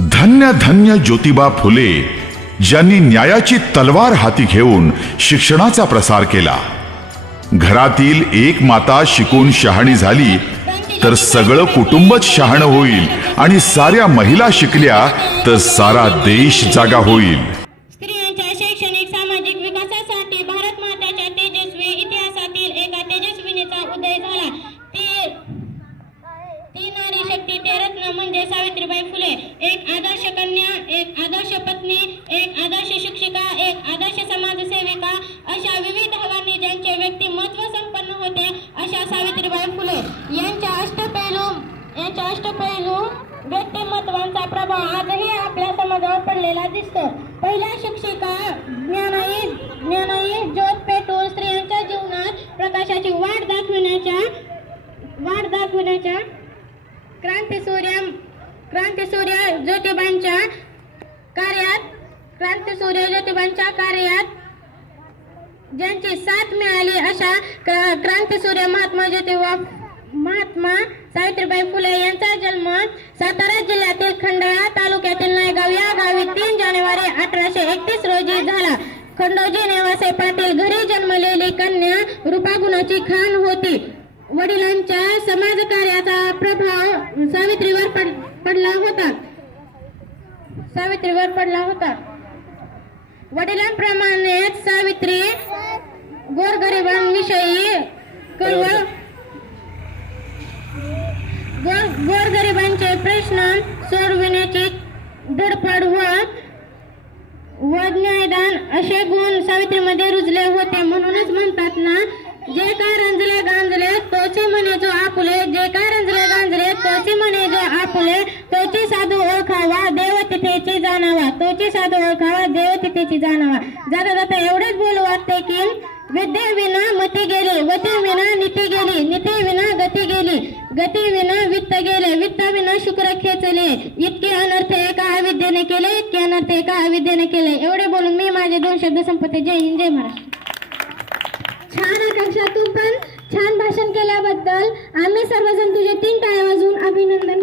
धन्य धन्य ज्योतिबा फुले, ज्यांनी न्यायाची तलवार हाती घेऊन शिक्षणाचा प्रसार केला. घरातील एक माता शिकून शहाणी झाली तर सगळं कुटुंबच शहाणं होईल, आणि साऱ्या महिला शिकल्या तर सारा देश जागा होईल. स्त्रियांच्या शैक्षणिक सामाजिक विकासासाठी भारत माताच्या तेजस्वी इतिहासातील एका तेजस्विनीचा उदय झाला. ती नारी शक्ती, ते रत्न म्हणजे सावित्रीबाई फुले. एक आदर्श कन्या, एक आदर्श पत्नी, एक आदर्श शिक्षिका, एक आदर्श समाजसेविका, अशा विविध हवानी ज्यांचे व्यक्तिमत्व संपन्न होते अशा सावित्रीबाई फुले यांच्या अष्टपैलू व्यक्तिमत्वांचा प्रभाव आजही आपल्या समाजावर पडलेला दिसतो. पहिल्या शिक्षिका ज्ञानाई ज्योत पेटवून स्त्रियांच्या जीवनात प्रकाशाची वाट दाखविण्याच्या क्रांतीसूर्य ज्योतिबांच्या कार्यात ज्यांची साथ मिळाली अशा क्रांतीसूर्य महात्मा सावित्रीबाई फुले यांचा जन्म सातारा जिल्ह्यातील खंडाळा तालुक्यातील नायगाव या गावी 3 जानेवारी 1831 रोजी झाला. खंडोजी नेवासे पाटील घरी जन्मलेली कन्या रूपागुणाची खाण होती. वडिलांच्या समाजकार्याचा प्रभाव सावित्रीवर पडला होता. वडिलांप्रमाणेच सावित्री गोरगरिबांचे प्रश्न सोडविण्याची धडपड व न्यायदान असे गुण सावित्रीमध्ये रुजले होते. म्हणूनच म्हणतात ना, जे काय रंजले गांजले तोचे म्हणे जो आपुले, जे काय रंजले गांजले तोचे म्हणे जो आपुले, तोची साधू ओळखावा देव तिथेची जाणावा, तोची साधू ओळखावा देव तिथेची जाणावा. जाता जाता एवढेच बोलू वाटते की विद्ये विना मती गेली, वती विना नीती गेली, नीती विना गती गेली, गती विना वित्त गेले, वित्त विना शुक्र खेचले, इतके अनर्थ एका अविद्येने केले, इतके अनर्थ एका अविद्येने केले. एवढे बोलून मी माझे 2 शब्द संपते. जय हिंद, जय महाराष्ट्र. छान आकांक्षा, तू पण छान भाषण केल्याबद्दल आम्ही सर्वजण तुझे 3 टाळ्या वाजवून अभिनंदन